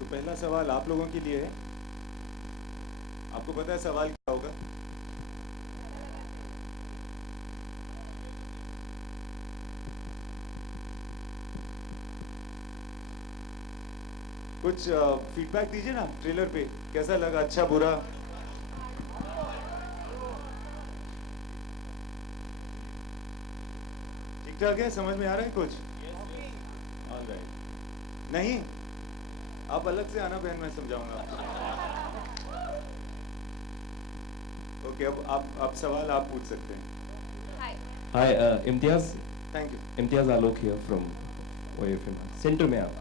तो पहला सवाल आप लोगों के लिए है। आपको पता है सवाल क्या होगा? कुछ फीडबैक दीजिए ना ट्रेलर पे, कैसा लगा, अच्छा बुरा? ठीक ठाक है, समझ में आ रहा है कुछ? ऑलराइट। नहीं, आप अलग से आना बहन, मैं समझाऊंगा आपको। ओके, अब आप सवाल आप पूछ सकते हैं। Hi, Imtiaz thank you. Imtiaz Alok here from OFM centre में आप।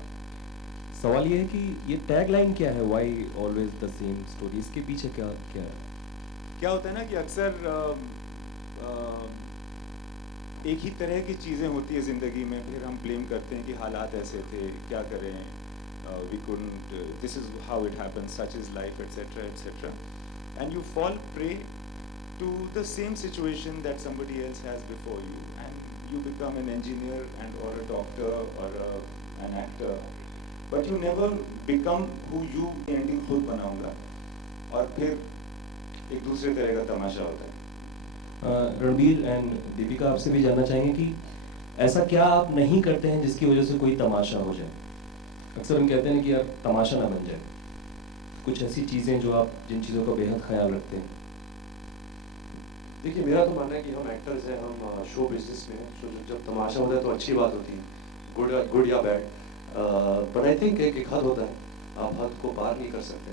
सवाल ये है कि ये टैग लाइन क्या है, why always the same story, इसके पीछे क्या क्या है? क्या होता है ना कि अक्सर एक ही तरह की चीज़ें होती है ज़िंदगी में, फिर हम ब्लेम करते हैं कि हालात ऐसे थे, क्या करें, we couldn't, this is how it happens, such is life, etcetera etcetera, and you fall prey to the same situation that somebody else has before you, and you become an engineer and or a doctor or an actor, but you never become who you ending खुद बनाऊंगा, और फिर एक दूसरे तरह का तमाशा होता है। रणबीर एंड दीपिका, आपसे भी जानना चाहेंगे कि ऐसा क्या आप नहीं करते हैं जिसकी वजह से कोई तमाशा हो जाए? अक्सर हम कहते हैं कि यार तमाशा ना बन जाए, कुछ ऐसी चीज़ें जो आप, जिन चीज़ों का बेहद ख्याल रखते हैं। देखिए, मेरा तो मानना है कि हम एक्टर्स हैं, हम शो बिजनेस में हैं, तो जब तमाशा होता है तो अच्छी बात होती है, गुड या बैड। बट आई थिंक एक हद होता है, आप हद को पार नहीं कर सकते।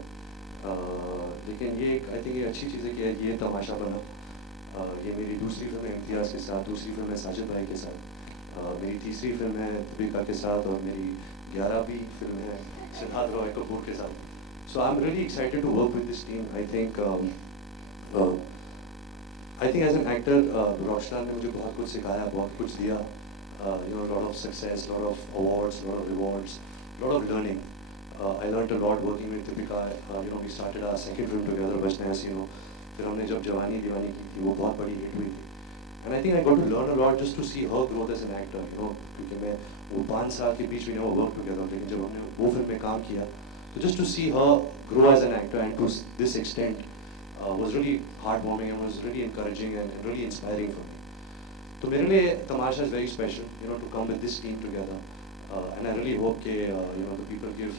लेकिन ये एक आई थिंक ये अच्छी चीज़ है कि ये तमाशा बना। ये मेरी दूसरी फिल्म है इम्तियाज़ के साथ, दूसरी फिल्म है साजिद भाई के साथ, मेरी तीसरी फिल्म है दीपिका के साथ, और मेरी 11वीं फिल्म है सिद्धार्थ रॉय कपूर के साथ। So I am really excited to work with this team. I think as an actor Rockstar ने मुझे बहुत कुछ सिखाया, बहुत कुछ दिया, lot of success, lot of awards, lot of rewards, lot of learning. I learn a lot working with Deepika. We started our second film together, बचना है। फिर हमने जब जवानी दीवानी की थी, वो बहुत बड़ी हिट हुई थी, and I think I got to learn a lot just to see her growth as an actor, क्योंकि मैं वो 5 साल के बीच में वर्क टुगेदर, लेकिन जब हमने वो फिल्म में काम किया, तो just to see her grow as an actor and to this extent was really heartwarming and was really encouraging and really inspiring for me. तो मेरे लिए तमाशा is very special, to come with this team together, and I really hope that the people give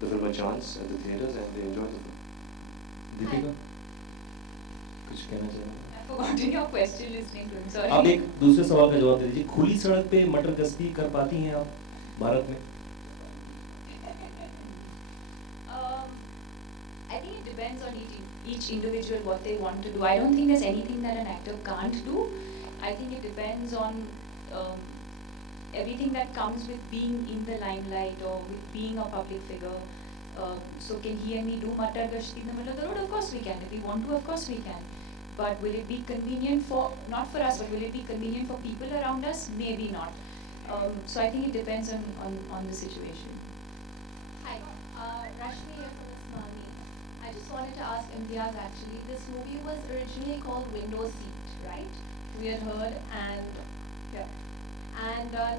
the film a chance at the theaters and they enjoy the film. Deepika, कुछ कहना चाहेंगे? I forgotten your question listening to him. Sorry. आप एक दूसरे सवाल का जवाब दे दीजिए। खुली सड़क पे मटर गश्ती कर पाती हैं आप भारत में? I think it depends on each individual what they want to do. I don't think there's anything that an actor can't do. I think it depends on everything that comes with being in the limelight or with being a public figure. So can he and me do matar gashti in the middle of the road? Of course we can. If we want to, of course we can. But will it be convenient for, not for us, but will it be convenient for people around us? Maybe not. So I think it depends on the situation. Hi, Rashmi here from Ismani. I just wanted to ask Imtiaz actually, this movie was originally called Window Seat, right? We had heard, and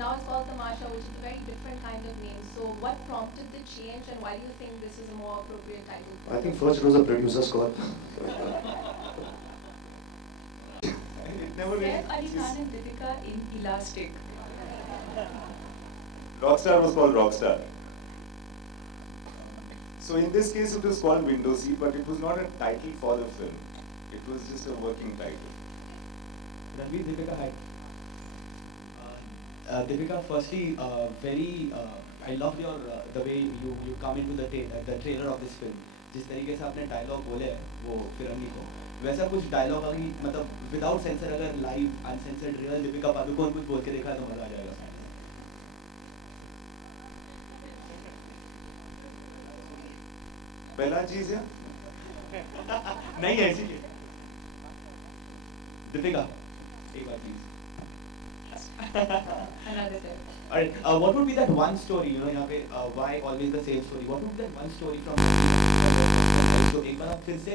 now it's called Tamasha, which is a very different kind of name. So what prompted the change, and why do you think this is a more appropriate title? I think first it was a producer's call. It never Saif Ali really, Khan and Deepika in Elastic. Rockstar was called Rockstar. So in this case it was called Window Seat, but it was not a title for the film. It was just a working title. Ranveer, Deepika, hi. Deepika, firstly, I loved your the way you come into the trailer of this film. जिस तरीके से आपने डायलॉग बोले हैं वो फिरंगी को, वैसा कुछ डायलॉग अभी मतलब विदाउट सेंसर अगर लाइव अनसेंसर्ड रियल दीपिका पादुकोण कुछ बोल के देखा तो मजा आ जाएगा। पहला चीज है नहीं है ऐसी चीज। दीपिका, एक बार please. Another time. Alright, what would be that one story, यहाँ पे why always the same story? What would be that one story from तो एक बार आप फिर से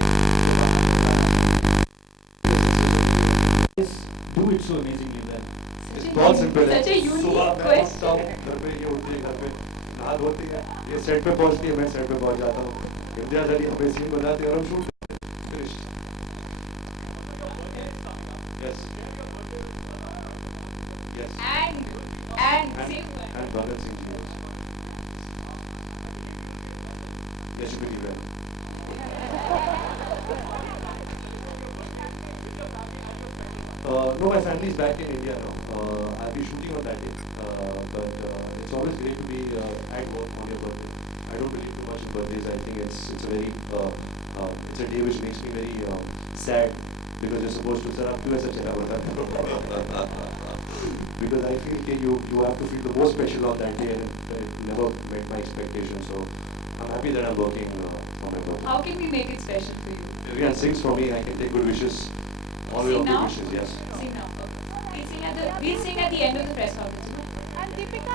do it so amazingly well. Such बहुत simple है। such a unique सुबह मैं question. उठता हूँ, घर पे ये होती है, घर पे हाथ होती है, ये सेट पे पहुंचती है, मैं सेट पे पहुंच जाता हूँ, इम्तियाज अली हमें सीन बनाते हैं और हम shoot finish. Yes yes And same one. and Bhagat Singh ji also. Yashpati Ram. No, my family is back in India now. I'll be shooting on that day, but it's always great to be at work on your birthday. I don't believe too much in birthdays. I think it's a very it's a day which makes me very sad because you're supposed to sir, आप क्यों ऐसा चला बता because I feel that you have to feel the most special on that day and it never met my expectations. So I'm happy that I'm working for my birthday. How can we make it special for you? Everyone sings for me. I can take good wishes. All your Sing good now? wishes. Yes. Sing now. Okay. We'll sing at the end of the press conference. And Deepika,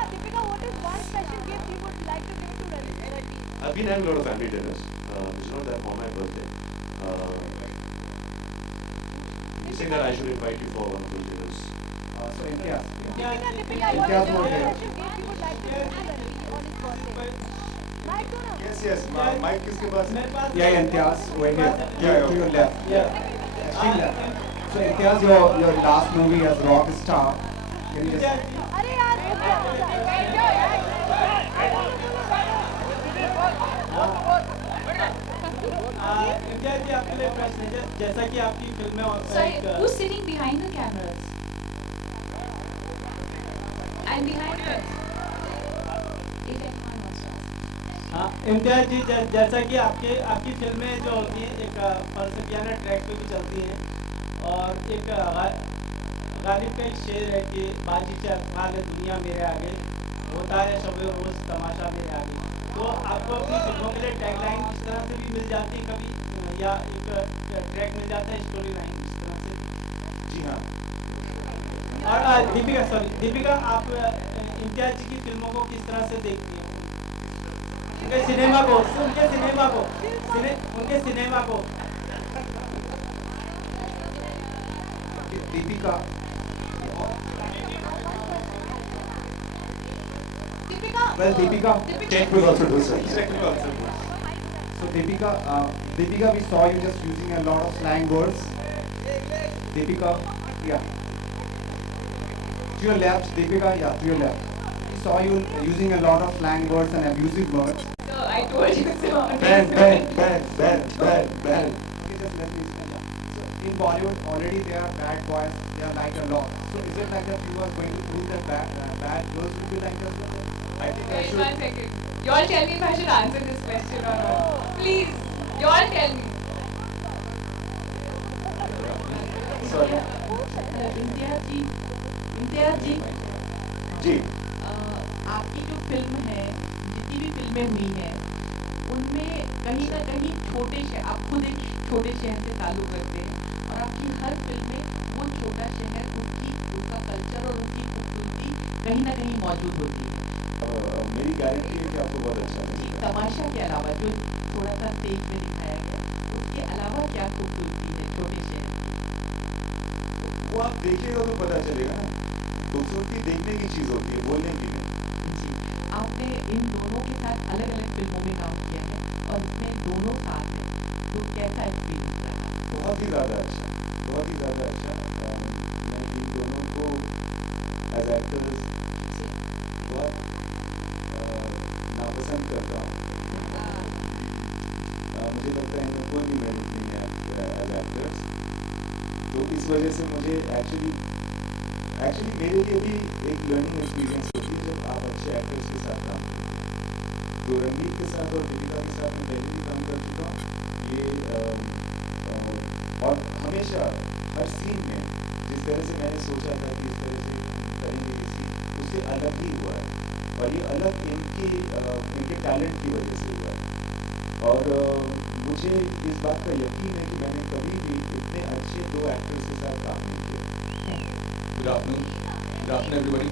what is one special gift you would like to give to Ranveer? I've been having a lot of family dinners. It's not that on my birthday. You say that I should invite you for one of those dinners. So Imtiaz, Deepika, what Imtiaz is was one there. special gift you would like to give to Ranveer on his birthday? Right, Dona? Yes, Mike किसके पास है? Yeah, Imtiaz, over here. Yeah, To your left. Yeah. Extreme left. So Imtiaz, your last movie as rock star. Can you just अरे यार इम्तियाज जी आपके लिए प्रश्न है जैसा कि आपकी फिल्में Sorry, who's sitting behind the cameras? And behind them? If anyone wants to ask. हाँ इम्तियाज जी जैसा कि आपकी फिल्में जो होती हैं एक फलसफियाना ट्रैक पे भी चलती हैं और एक गालिब का एक शेर है कि बाजी से अखबार है दुनिया मेरे आगे होता है शब रोज़ तमाशा मेरे आगे। तो आपको अपनी फिल्मों के लिए टैगलाइन इस तरह से भी मिल जाती है कभी या एक ट्रैक मिल जाता है स्टोरी लाइन इस तरह से? जी हाँ। और दीपिका आप इम्तियाज जी की फिल्मों को किस तरह से देखती हैं? उनके सिनेमा को Deepika, well Deepika, Tech will also do such. so Deepika, we saw you just using a lot of slang words. Deepika, yeah. To your left, Deepika, yeah, to your left. We saw you using a lot of slang words and abusive words. So I told you so. Ban. Okay, just let me explain. So in Bollywood, already there are bad boys. They are liked a lot. So is it like that you are going to prove that bad girls will be liked as well? I think I Wait should. 1 second. Y'all tell me if I should answer this question or not. Please, y'all tell me. Sorry. Imtiaz जी जी। आपकी जो फिल्म है जितनी भी फिल्में हुई हैं उनमें कहीं ना कहीं छोटे शहर आप खुद एक छोटे शहर से ताल्लुक़ रखते हैं और आपकी हर फिल्म में वो छोटा शहर उनका कल्चर और उनकी खूबसूरती कहीं ना कहीं मौजूद होती है। मेरी गारंटी है कि आपको बहुत अच्छा जी लगेगा। तमाशा के अलावा जो थोड़ा सा तेज में दिखाया गया उसके अलावा क्या खूबसूरती है छोटे शहर की? वो आप देखिएगा तो पता चलेगा ना। खूबसूरती देखने की चीज होती है, बोलने की नहीं। जी आपने इन दोनों के साथ अलग अलग फिल्मों में काम किया है और इसमें दोनों साथ हैं तो कैसा एक्सपीरियंस रहा? बहुत ही ज़्यादा अच्छा, बहुत ही ज़्यादा अच्छा। मैं इन दोनों को एज एक्टर्स बहुत नापसंद करता हूँ। मुझे लगता है इनमें कोई भी मेरिट नहीं है एज एक्टर्स। तो इस वजह से मुझे एक्चुअली मेरे लिए भी एक लर्निंग एक्सपीरियंस होती है जब आप अच्छे एक्टर्स के साथ काम करते हैं। तो रणवीर के साथ और दीपिका के साथ मैं पहले भी काम कर चुका हूँ। ये और हमेशा हर सीन में जिस तरह से मैंने सोचा था कि इस तरह से करेंगे ये सीन उससे अलग ही हुआ है और ये अलग इनके टैलेंट की वजह से हुआ है। और मुझे इस बात का यकीन है कि मैंने कभी भी इतने अच्छे दो एक्टर्स के साथ काम नहीं किया। Good afternoon, everybody.